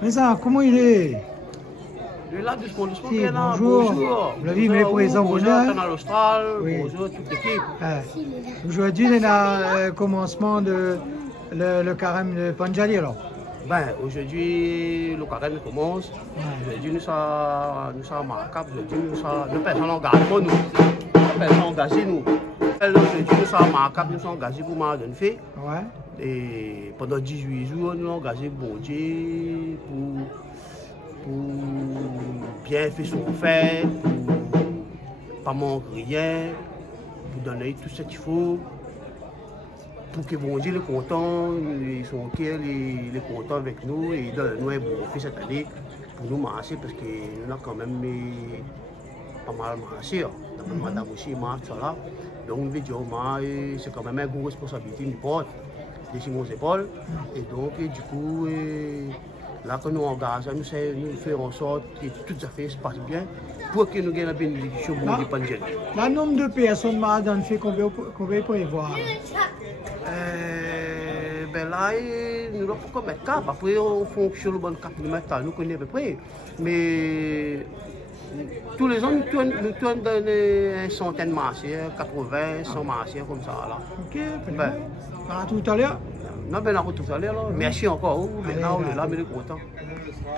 Mais ça, comment il est? Il est là, du sport, Si, bonjour. Vous l'avez mis les présents, bonjour. bonjour. Bonjour, l'Austral, Oui. bonjour, toute l'équipe. Aujourd'hui, on a le commencement de le carême de Panjali alors. Ben, aujourd'hui, le carême commence. Aujourd'hui, nous sommes à Maracap. Aujourd'hui, nous personnes engagées pour nous. Nous personnes engagées, nous. Aujourd'hui, nous sommes à Maracap, nous sommes engagés pour ma jeune fille. Ouais. Et pendant 18 jours, nous sommes engagés pour bon Dieu, pour bien faire ce qu'on fait, pour pas manquer rien, pour donner tout ce qu'il faut. Pour que bon Dieu est content, ils sont ok, il est content avec nous et donne nous un bon fait cette année pour nous marcher parce que nous avons quand même pas mal marché. Madame aussi marche là. Donc nous disons c'est quand même une grosse responsabilité nous porte sur nos épaules. Et donc du coup là que nous engageons, nous faisons en sorte que tout ça se passe bien pour que nous ayons la bénédiction pour les Panjali. Le nombre de personnes dans fait combien il peut y avoir? Ben là, nous avons fait comme un cap. Après, on fonctionne le bon cap de métal, nous connaissons à peu près. Mais tous les ans, nous tournons dans une centaine de marchés, 80, 100 marchés comme ça. Là. Ok, ben, à tout à l'heure. Non, ben, tout à l'heure. Merci encore. Maintenant, on est là, mais on est content.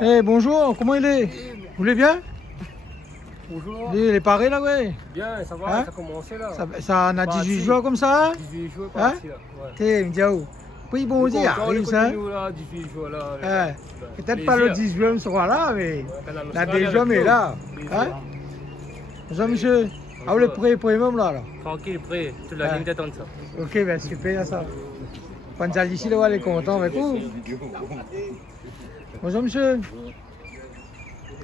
Eh, bonjour, comment il est? Vous allez bien? Bonjour. Il est paré là, ouais? Bien, ça va, hein? ça a commencé là. Ça a 18 jours comme ça? 18 jours, hein? ici, là. Ouais. T'es, me dis où? Oui, bon, Dieu, arrive ça. 18 jours là. Peut-être pas le 18e soir là, mais la déjà, mais là. Hein? Bonjour, monsieur. Ah, vous le prêt même là? Tranquille, prêt. Toute la ligne d'attente ça. Ok, ben super ça. Panjali ici, là, elle est content avec vous. Bonjour, monsieur.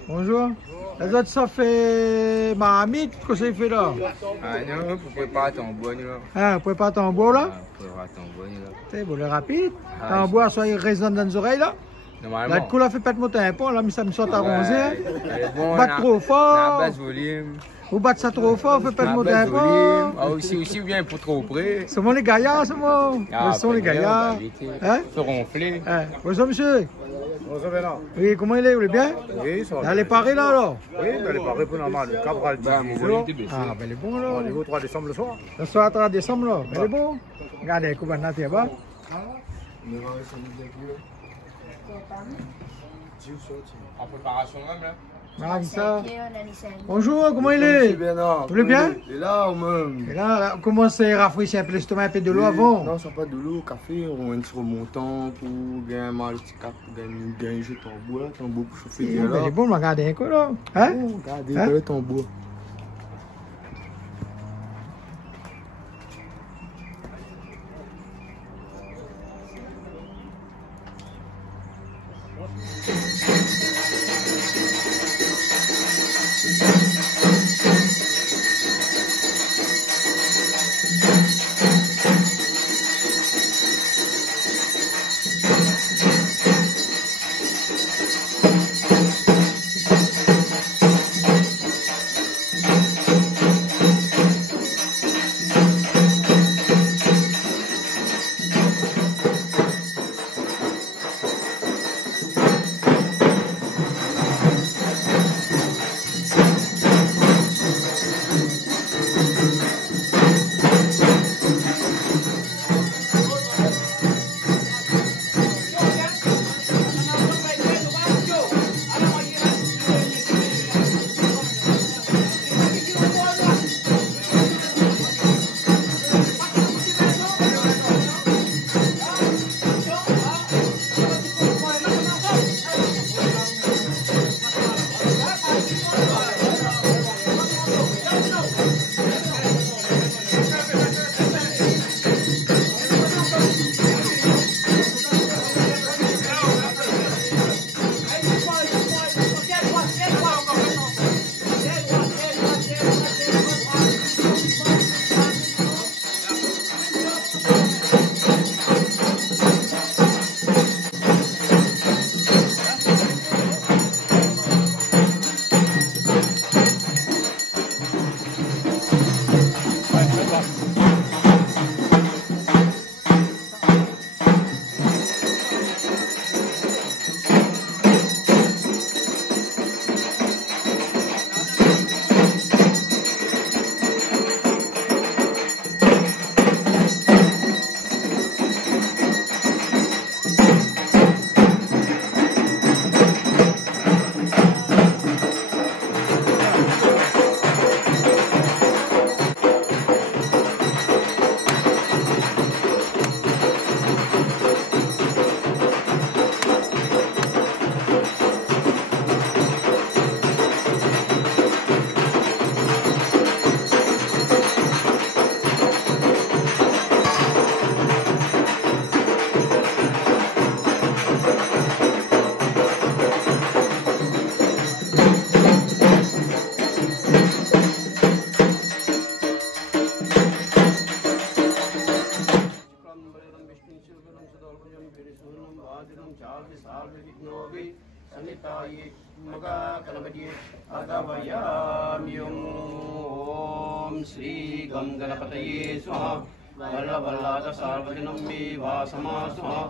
Bonjour. Les autres, ça fait Mahamid, qu'est-ce que ça fait là? Ah non, pour préparer ton bois là. Ah, prépare ton bois là? Pour préparer ton bois là. C'est bon, le rapide. Ton bois, soit il résonne dans les oreilles là? Normalement. Là, le coup là, fait pas de monter un pont là, mais ça me sort à ronzer. Bon, Battre trop fort. basse volume. Vous battez ça trop fort, fait pas de monter un pont. Ah, aussi bien pour trop près. C'est moi les gaillards, c'est moi. Ce sont les gaillards. Hein? Se ronfler. Bonjour monsieur. Bonjour Bernard. Oui, comment il est? Vous allez bien? Oui, ça va. Elle est parée là alors? Oui, elle est parée pour normal. Le Cabral 18 jours. Ah, ben elle est bon là. Rendez-vous 3 décembre le soir. Le soir 3 décembre là. Elle est bon? Regardez, comment on a fait là-bas. En préparation même là. Ah, ça. Bonjour, comment il est? Bernard. Vous allez bien? Et là, même. Et là, comment c'est rafraîchir un peu l'estomac, un peu de l'eau avant? Non, ça pas de l'eau, café, on est remontant pour gagner mal petit cap, pour gagner ton bois pour chauffer. Elle est bon, regardez un peu là. Hein? Regardez, ton bois. मगा गणपतिये अदवयामि ॐ श्री गं गणपतये स्वाहा वल्लभल्लाद सार्वजनं मे वासमा स्वाहा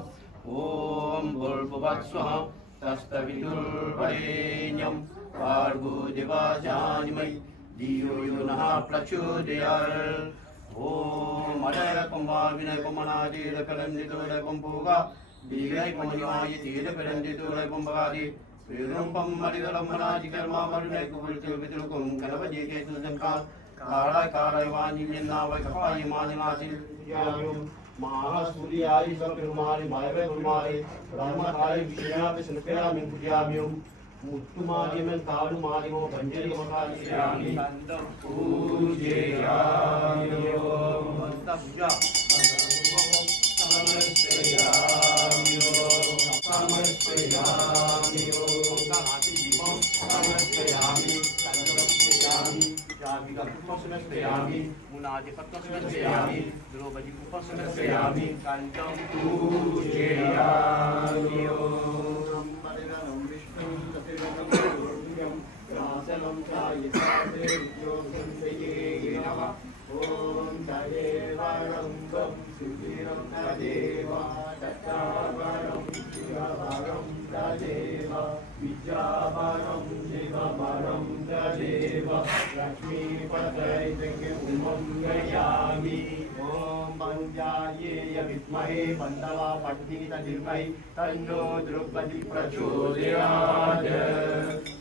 ॐ भूर्भुवः स्वाहा तत्सवितुर्वरेण्यं भर्गो देवस्य धीमहि धियो यो नः प्रचोदयात् ॐ अजय कुम्भा विनय कुम्भनादि रकलंदितो रकुम्भोगा दीर्घै कुम्भनिवाय तीर पिरंदितो रकुम्भगादि विरुम्पम मरिगलम मनादि कर्मा मरुनै कुबुलतिल वितुलकुम गणपति के तुलजंकाल काराय काराय वाणी मिन्नावै कपाय मानिनासिल यायुम महासूर्याय सपेरुमारि मायवे कुमारि ब्रह्मकाय विषया विष्णुप्या मिंपुयाम्युम मुत्तुमादि में कालु मादिमो भंजरी मकादि यामि पूजयामि ओम पूजा समर्पयामि ओम समर्पयामि ओम समर्पयामि समर्पयामि जामि का समर्पयामि मुनादि पत्त समर्पयामि द्रौपदी को समर्पयामि कांचन पूजयामि ओम रासनं चायिताते विद्योगं सये नमः ॐ तदेवं सुवीरं तदेव तत्तावरं शिववरं तदेव विद्यावरं शिववरं तदेव लक्ष्मीपतये उमं गयामि ॐ पञ्चायेय विद्महे बन्धवा पत्नी धीमहि तन्नो द्रौपदी प्रचोदयात्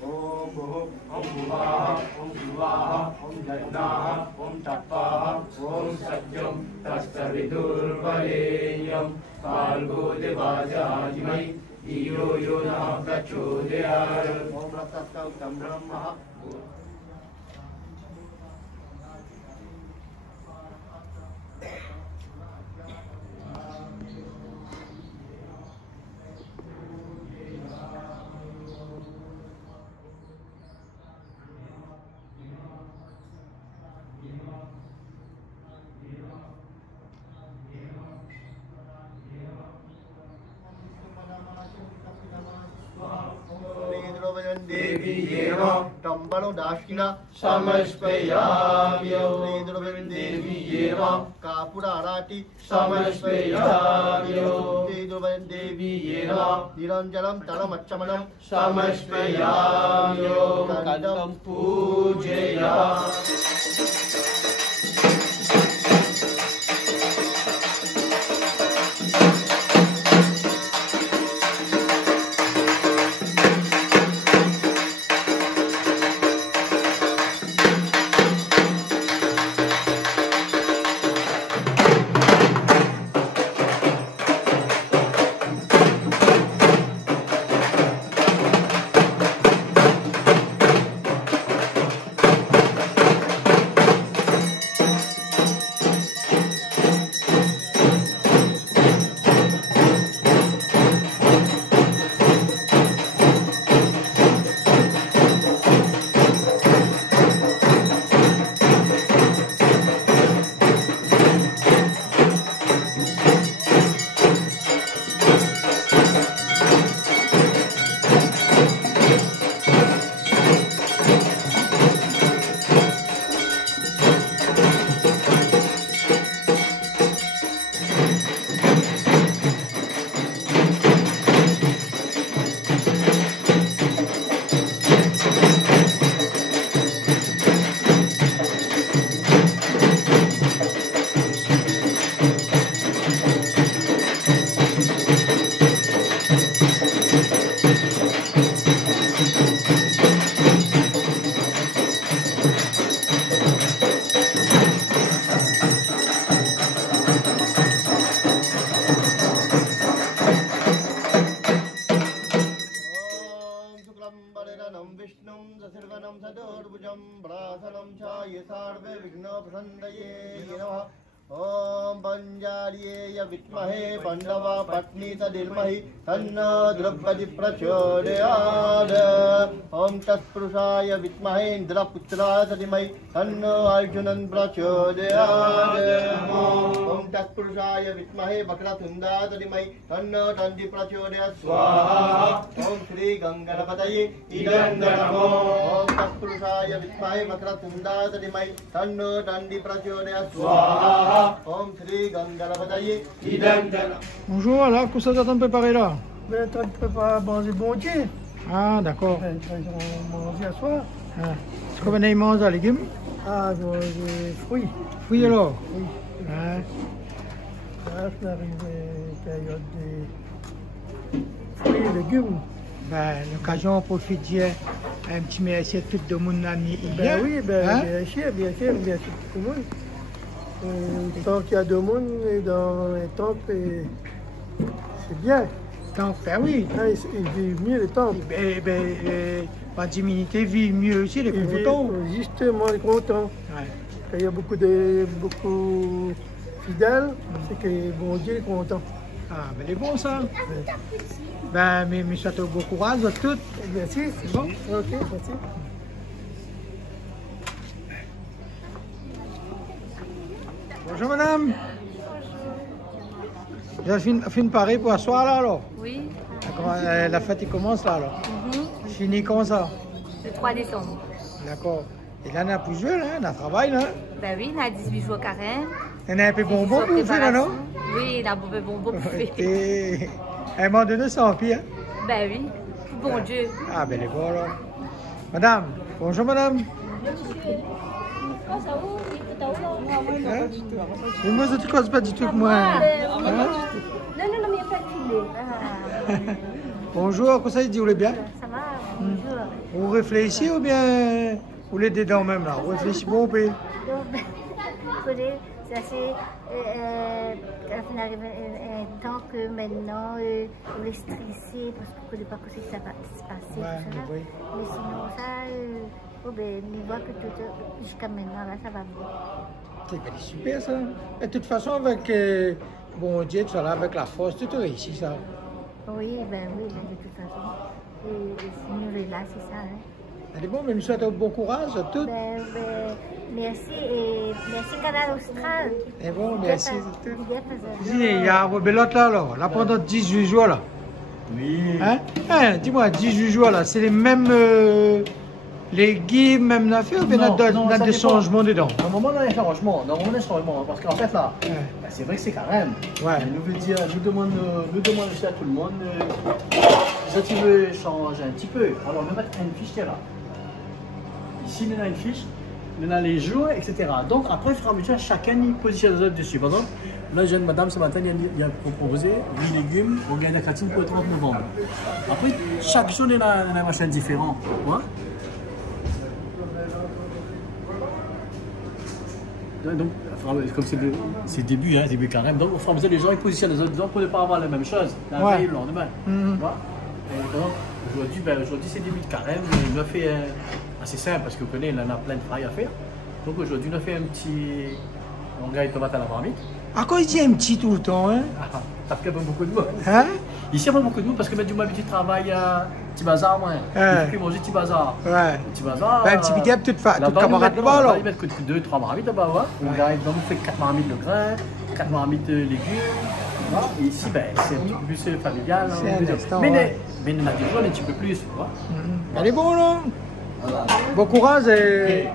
ॐ भुवाः ॐ भुवाः ॐ गन्नाः ॐ तप्पाः ॐ सत्यं तत्सवितुर्वरेण्यं भर्गो देवस्य धीमहि धियो यो नः प्रचोदयात् ॐ तत्सवितं ब्रह्म देवी येन टम्बलो दाशिना समर्पयामि देवी येन कापुर आराटी समर्पयामि देवी येन निरञ्जनं तलमच्चमनं समर्पयामि कन्दं पूजयामि ओम पंजार्ये विद्महे पांडवा पत्नी सधीमहि तन्नो द्रौपदी प्रचोदयात् ओम तत्पुरुषाय विद्महे इंद्रपुत्राय धीमहि तन्नो अर्जुनं प्रचोदयात् ओम तत्पुरुषाय विद्महे वक्रतुंडाय धीमहि तन्नो दंडी प्रचोदयात् स्वाहा ओम श्री गंगणपतये इदं नमो ओम तत्पुरुषाय विद्महे वक्रतुंडाय धीमहि तन्नो दंडी प्रचोदयात् स्वाहा ओम श्री गंगणपतये इदं नमः. Bonjour, là, qu'est-ce que ça t'attend de préparer là? Ben, en train de préparer à manger bon Dieu. Ah, d'accord. Ben, on va manger à soir. Ah. C'est comme un mange à légumes? Ah, des fruits. Fruits alors? Oui. Ouais. Là, on arrive à une période de fruits et légumes. Ben, l'occasion pour faire dire un petit merci à tout le monde là. Ben oui, ben, Hein? bien sûr, tout le monde. Tant qu'il y a de monde dans les temples, c'est bien. Donc, ben oui. Hein, ils vivent mieux les temples. La divinité vit mieux aussi, les Ils contents. vivent justement les contents. Ouais. Quand il y a beaucoup fidèles, c'est que bon Dieu est content. Ah, ben c'est bon ça. Ben, mais je souhaite bon courage à toutes. Merci. C'est bon? Ok, merci. Bonjour madame. J'ai fini pareil pour asseoir là alors. Oui, D'accord, la fête il commence là alors. Fini quand ça? le 3 décembre. D'accord. Et là on a plus joué là, on a travaillé là. Ben oui, on a 18 jours carême. On a un peu de bonbons pour faire là non? Oui, on a un peu de bonbons pour faire. Et un monde de 200 pieds. Ben oui, bon Dieu. Ah ben les bon alors. Madame, bonjour madame. Hein? Et moi je te cause pas du tout que moi. Hein? Non, mais il n'y a pas de filet. Bonjour, comment ça il dit, vous voulez bien? Ça va, bonjour. Vous réfléchissez ou bien vous les dedans même là? Vous réfléchissez bon ou pas? Donc, ça c'est quand on arrive un temps que maintenant on est stressé parce qu'on ne connaît pas ce qui va se passer. Ouais, tout ça. oui. Mais sinon ça, on voit que tout jusqu'à maintenant là ça va bien. C'est ben, super ça. Et de toute façon avec bon Dieu, tout ça là, avec la force, tout réussit ça. Oui, ben oui, de toute façon. Et nous est là, c'est ça. Hein. Elle est bon, mais je souhaite bon courage à toutes. Merci et merci Canal Austral. Et bon, merci. Il Il y a un rebelote là, alors, là pendant 18 jours là. Oui. Hein? Hein, dis-moi, 18 jours là, c'est les mêmes légumes, même affaires ou bien Non, on a ça des dépend. changements dedans? Dans le moment, on a des changements. Parce qu'en fait, là, Ouais. ben, c'est vrai que c'est carême. Ouais. Mais nous veut dire, nous demande aussi à tout le monde, si tu veux changer un petit peu, alors on va mettre une fiche qui est là. Ici, on a une fiche, on a les jours, etc. Donc après, il fera mesure, chacun y positionne les autres dessus. Par exemple, là, j'ai une madame ce matin, il a proposé 8 légumes au gain de la cantine pour le 30 novembre. Après, chaque jour, on a un machin différent. Ouais. Donc, comme c'est le début, hein, début carême, donc au fur et à mesure, les gens ils positionnent les autres pour ne pas avoir la même chose la Ouais. veille, le lendemain. Mhm. Voilà. Et donc, aujourd'hui c'est début de carême, on a fait assez simple parce que vous connaissez, on a plein de travail à faire. Donc aujourd'hui, on a fait un petit longueuil de tomate à la marmite. À quoi il dit un petit tout le temps, hein? Ah, parce qu'il y a pas beaucoup de mots. Hein? Ici, il n'y a pas beaucoup de mots parce que du habitude de travail à petit bazar, moi. Ouais. Il faut manger petit bazar. Ouais. Petit bazar. Ben, un petit big up, toute Là-bas, camarade nous là-bas alors. Ils mettent 2-3 marmites là-bas, ouais. On arrive, donc on fait 4 marmites de grains, 4 marmites de légumes. Voilà. Et ici, ben, c'est un petit peu plus familial. C'est un instant, mais, ouais. mais on a des jours un petit peu plus. Voilà. Elle est bon là. Bon courage et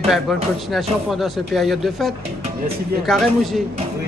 ben, bonne continuation pendant cette période de fête. Merci bien. Le carême aussi. Oui.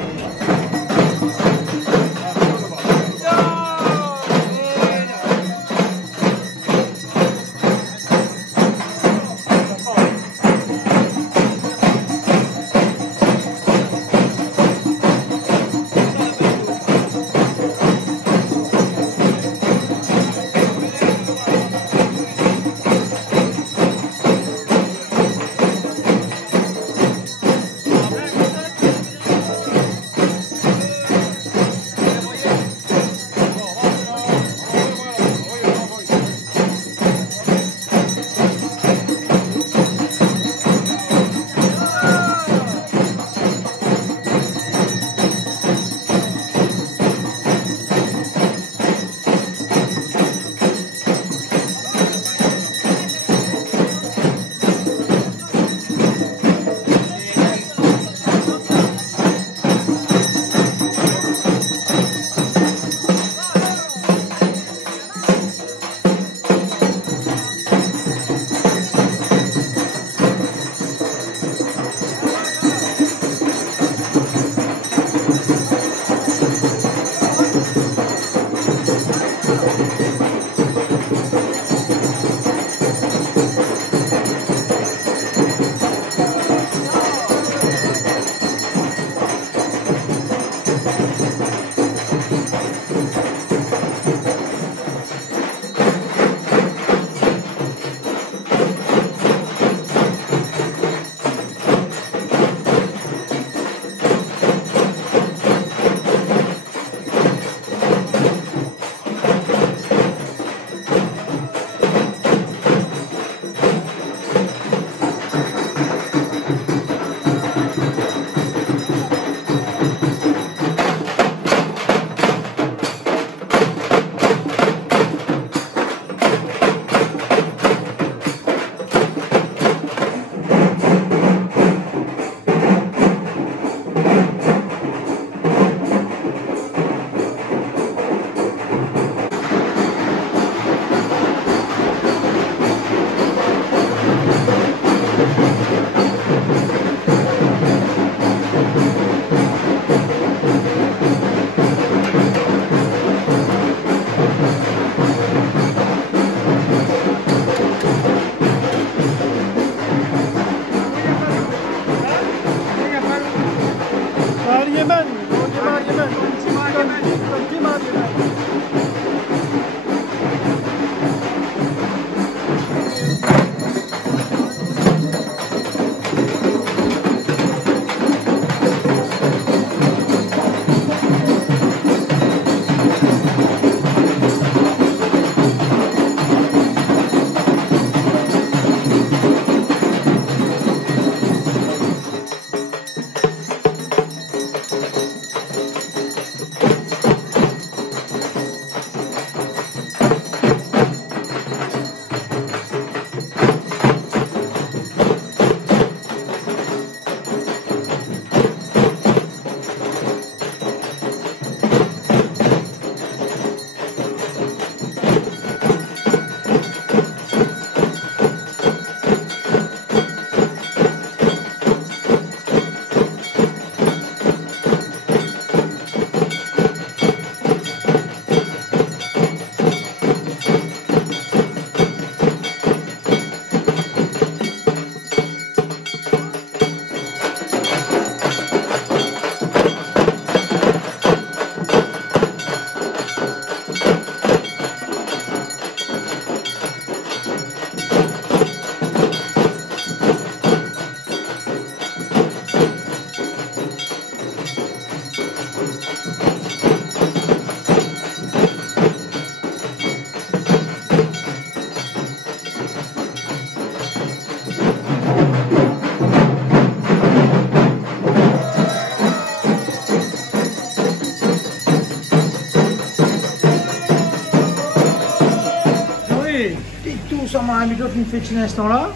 habitué à faire un instant là.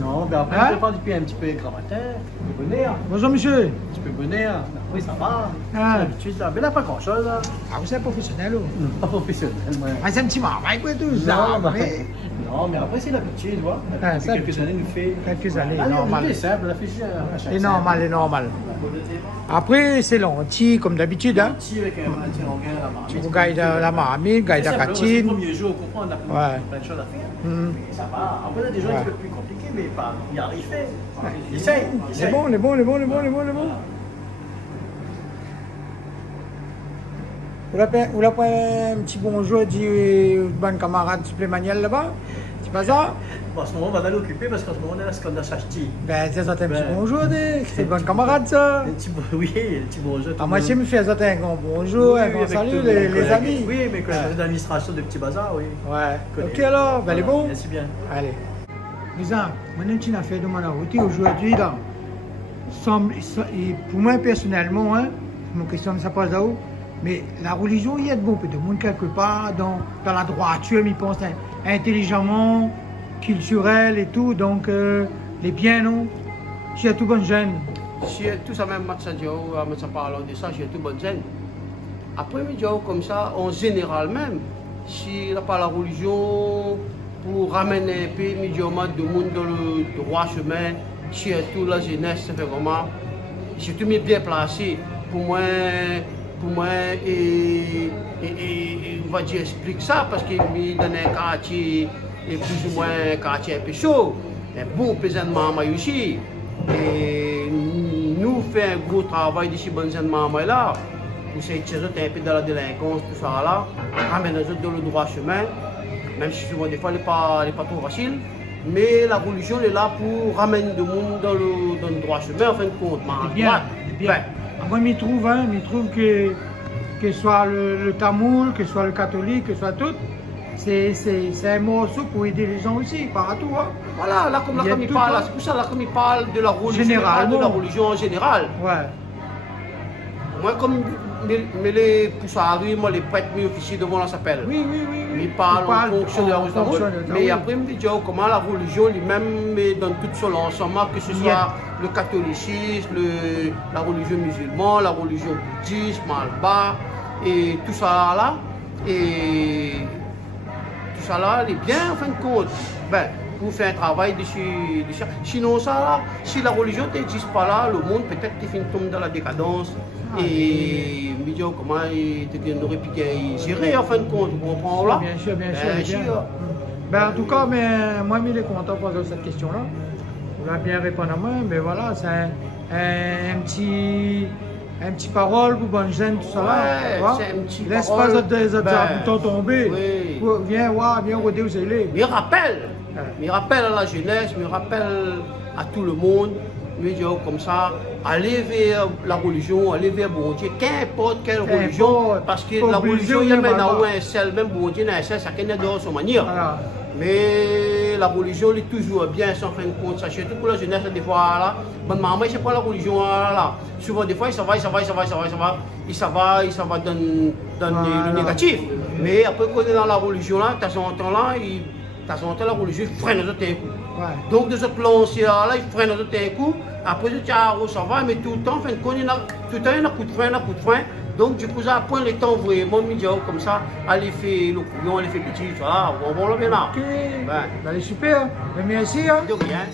Non, mais après, Hein? on prépare du pied un petit peu gravatin, un peu bonnet, un Bonjour monsieur. petit peu bonnet, après ça va. Ah. C'est l'habitude, là. Mais là, pas grand chose, là. Ah, vous êtes professionnel ou? Pas professionnel, moi. Ah, c'est un petit marmaille quoi tout Non, ça. bah, mais- non, mais après, c'est l'habitude, tu vois. Ah, Depuis ça, quelques années, nous fait. Quelques années, Ah, normal. C'est simple, on a fait juste un C'est normal, c'est normal. Après, c'est lenti comme d'habitude. Hein. Petit avec un tirangin à la marmite. Vous gagnez la marmite, gagnez la C'est le catine. premier jour, on comprend, on a Ouais. plein de choses à faire. Hmm. Mais ça va. Après, il y a des gens Ouais. un peu plus compliqués, mais pas. Il arrive, il fait. Il essaye. Il C'est essaye. bon, c'est bon, c'est bon, c'est bon, c'est bon, c'est bon. Vous l'avez pas un petit bonjour dit aux bonnes camarades supplémentaires là-bas? C'est pas ça? Bon, en ce moment, on va aller occuper parce qu'en ce moment, on est là, ce qu'on a acheté. Ben, c'est ça, un petit Ben. bonjour, c'est bonnes camarades ça. Oui, un petit bonjour. Ah, moi, si je me fais ça, un grand bonjour, un grand salut, les amis. Oui, mais quand Ouais. l'administration de petits bazars, oui. Ouais. Connais. Ok alors, ben, elle est bon? Merci bien. Allez. Lisa, maintenant tu as fait de mon route aujourd'hui là. Et pour moi personnellement, hein, mon question ne pas là-haut, mais la religion, il y a de bon peu de monde quelque part dans la droiture, mais ils pensent intelligemment, culturel et tout, donc les biens non. J'ai tout bon jeune. Si tout ça même match ça parle de ça, j'ai tout bonne scène. Après, comme ça, en général même, si n'a pas la religion pour ramener un peu de monde dans le droit chemin, surtout la jeunesse, ça fait vraiment, surtout bien placé pour moi et on va dire explique ça parce qu'il me donne un quartier et plus ou moins un quartier un peu chaud, un bon présentement aussi. Et nous faisons un gros travail d'ici bonnement là pour ces choses un peu dans la délinquance, tout ça là, ramener les autres dans le droit chemin, même si souvent des fois il n'est pas trop facile. Mais la religion est là pour ramener le monde dans le droit chemin en fin de compte. C'est bien, c'est bien. Moi, je trouve que soit le tamoul, que soit le catholique, que soit tout, c'est un morceau pour aider les gens aussi, par tout. Hein. Voilà, là comme il parle, c'est pour ça là comme il parle de la religion, Généralement. de la religion en général. Ouais. Moi comme mais les poussards, moi les prêtres, mes officiers devant là s'appelle. Oui. Ils parlent en fonction de la religion. Mais oui. après, je me dis comment la religion lui-même dans tout son ensemble, que ce soit le catholicisme, la religion musulmane, la religion bouddhiste, malba, et tout ça là. Et tout ça là, il est bien en fin de compte. Ben, pour faire un travail dessus. Sinon, ça là, si la religion n'existe pas là, le monde peut-être qu'il tombe dans la décadence. Et me dire comment il aurait pu gérer en fin de compte, vous comprenez là? Bien sûr. Ben, en tout cas, moi, je suis content de poser cette question-là. Vous l'avez bien répondu à moi, mais voilà, c'est un petit parole pour bonne jeune, tout ça là. Ouais, c'est un petit laisse parole. pas des boutons tomber. Oui. Viens voir, viens rôder où c'est les. Me rappelle à la jeunesse, me rappelle à tout le monde, me dire comme ça, aller vers la religion, aller vers bon Dieu, qu'importe quelle religion, parce que la religion, il y a maintenant un seul, même bon Dieu, un seul, chacun est dans son manière. Voilà. Mais la religion est toujours bien, sans fin de compte, ça, surtout pour la jeunesse, des fois, là, bonne maman, c'est pas la religion, là. Souvent, des fois, il s'en va dans le négatif. Mais après, quand on est dans la religion, là, de temps en temps, là, la religion freine les autres un coup. Ouais. Donc, des autres lanciers là, ils freinent les autres un coup. Après, tu as ça va, mais tout le temps, en fin de compte, il y a un coup de frein. Donc, du coup, ça prend le temps vraiment, comme ça, aller faire le couillon, aller faire petit, tu vois, on va le bien là. Ok. Ben. Allez, super. Merci. Hein. De rien.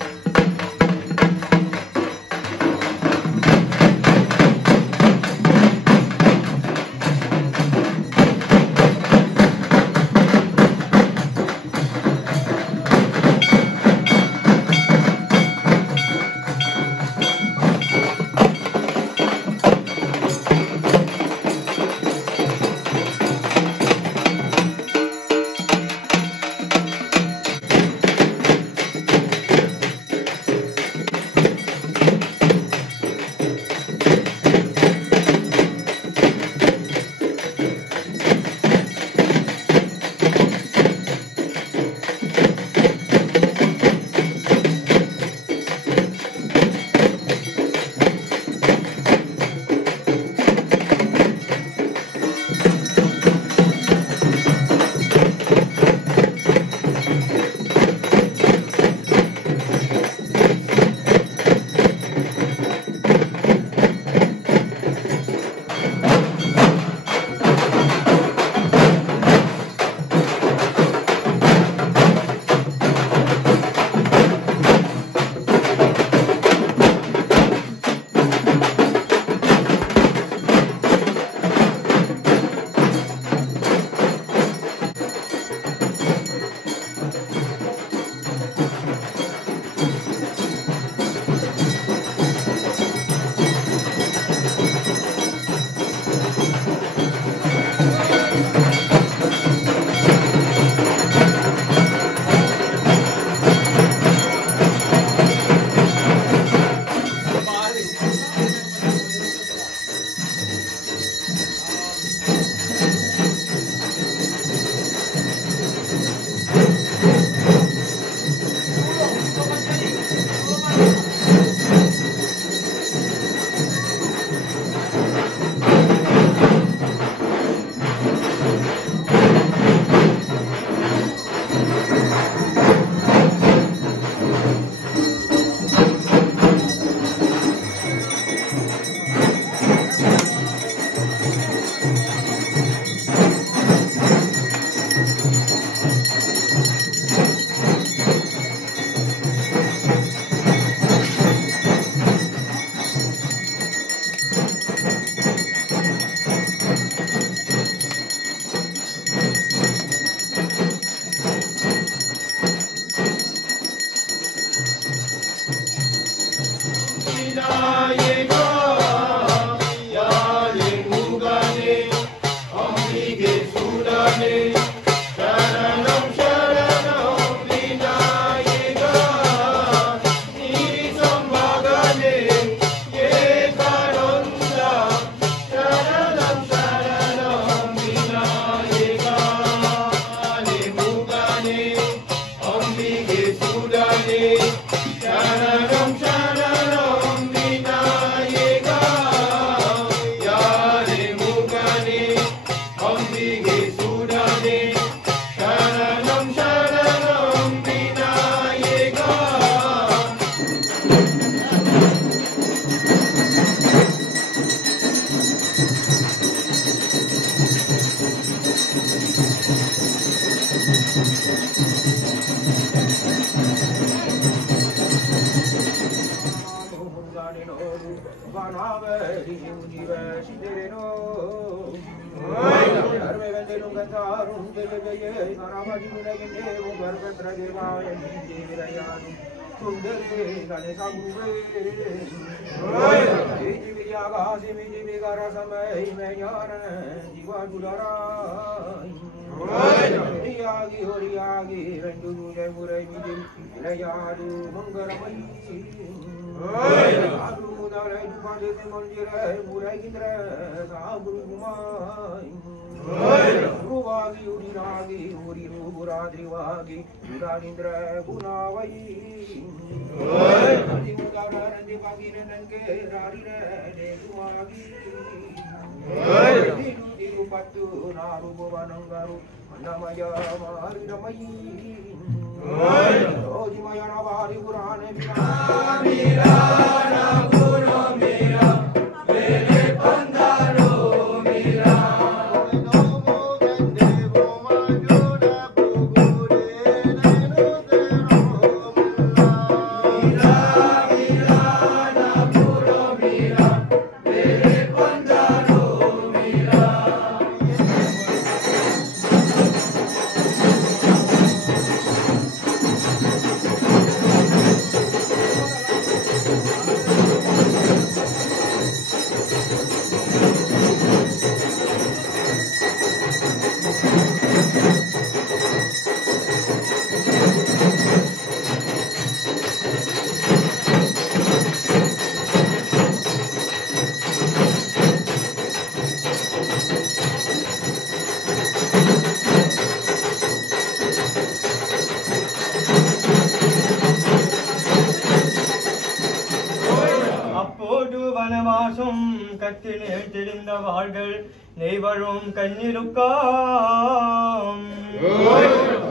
நெய்வரும் கண்ணிருக்காம்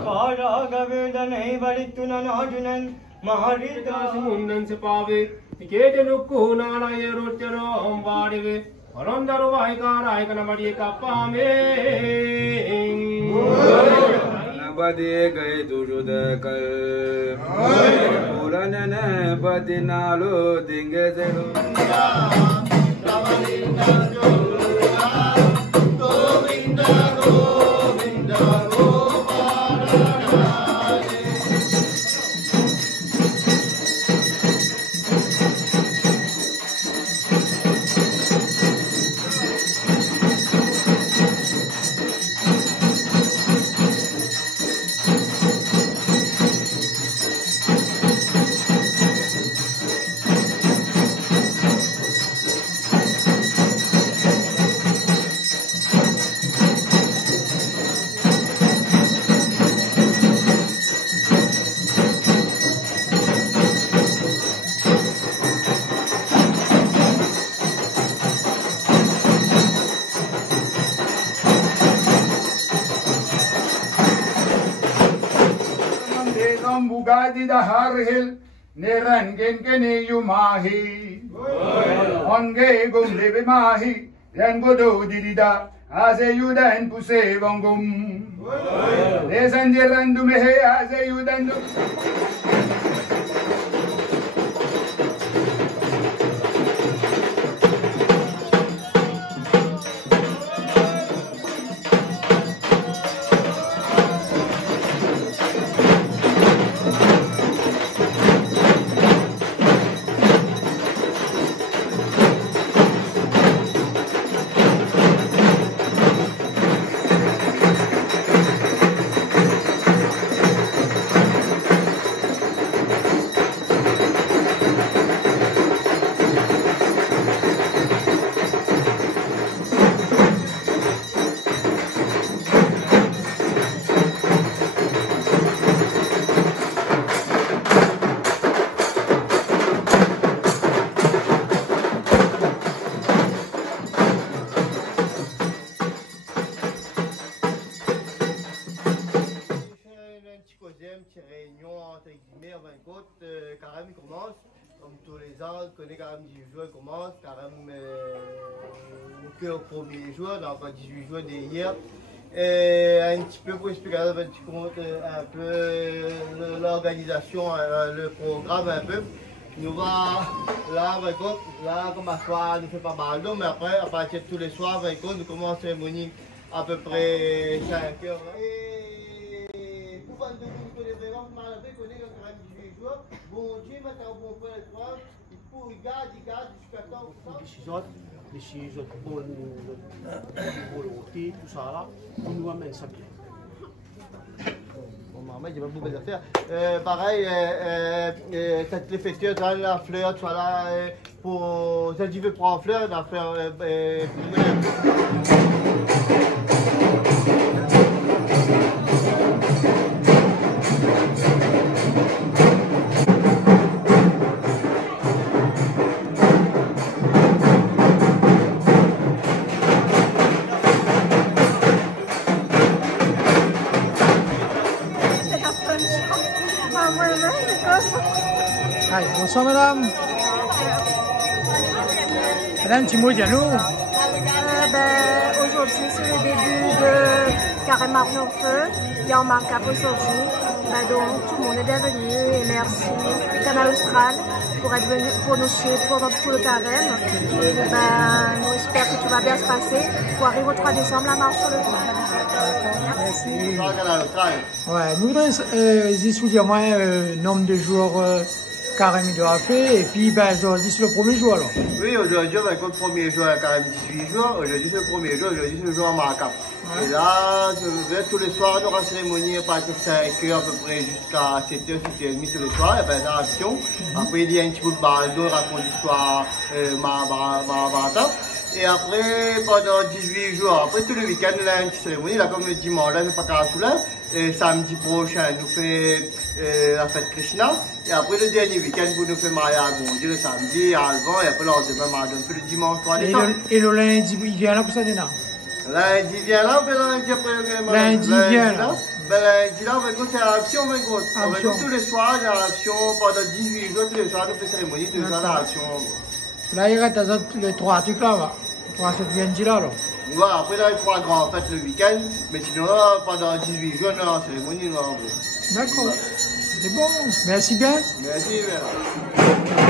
பாழாக வேதனை வலித்துன நாடுனன் மாறிதாசி முன்னன் சிப்பாவே கேட்டனுக்கு நாணய ரோச்சரோம் வாடிவே பரந்தரு வாய்க்காராய் கனமடிய கப்பாமே बदे गए दुरुद कर पुरनन बदिनालो दिंगे जरो Bugadi da harhil neran genkene yumahi onge gumlebe mahi yan godo dirida aze yudan puse vongum desanjerandu mehe aze yudandu Comme tous les ans, on connaît quand même 18 jours, commence quand même au premier jour, donc 18 jours d'hier. Et un petit peu pour expliquer un peu l'organisation, le programme un peu. Nous va là, comme à soir, nous fait pas mal d'eau, mais après, à partir de tous les soirs, nous commençons la cérémonie à peu près 5 heures. Et pour 22 jours, on est vraiment mal fait, on est quand même 18 jours. Bon Dieu, maintenant, bon point le soir, il garde jusqu'à temps. Les chises, bonne volonté, tout ça là, on nous amène ça bien. Bon, maman, il y a pas beaucoup d'affaires. Pareil, cette les fêteurs dans la fleur, tu vois là, pour celle qui veut prendre fleur, la fleur. Allez, bonsoir madame. Madame, petit mot de nous. Aujourd'hui, c'est le début de Carême Marne au feu. Il y a un marquap aujourd'hui. Donc, tout le monde est bienvenu et merci Canal Austral pour nous suivre pendant tout le carême. Et nous espérons que tout va bien se passer pour arriver au 3 décembre, la marche sur le feu. Merci. Ouais, nous voudrions dire moins nombre de jours carême il doit faire et puis aujourd'hui c'est le premier jour alors. Oui, aujourd'hui on va le premier jour à carême 18 jours, aujourd'hui c'est le premier jour, aujourd'hui c'est le jour en marquap. Et là, tous les soirs, nous avons une cérémonie à partir de 5 heures à peu près jusqu'à 7h, 7h30 tous les soirs, il y a une action. Après il y a un petit peu de baldo, raconte l'histoire Mahabharata. Et après, pendant 18 jours, après tout le week-end, nous avons une petite cérémonie, là comme le dimanche, là, c'est pas Karasula. Et samedi prochain, nous faisons la fête Krishna. Et après le dernier week-end, vous nous faites Maya Gondi le samedi à Alban. Et après, lendemain, madame, le dimanche 3 décembre. Et le lundi, il vient là pour ça, Déna? Lundi vient là, mais lundi après, lundi vient là. Lundi là, on va c'est l'action, on va tous les soirs, il y a l'action pendant 18 jours, tous les soirs, nous faisons cérémonie, tous les soirs, l'action. Là, il reste les 3 trucs là, 3 trucs viennent là, alors. Ouais, après là, il y a 3 grands fêtes le week-end, mais sinon, pendant 18 jours, on a la cérémonie, nous avons. D'accord. C'est bon. Merci bien. Merci bien.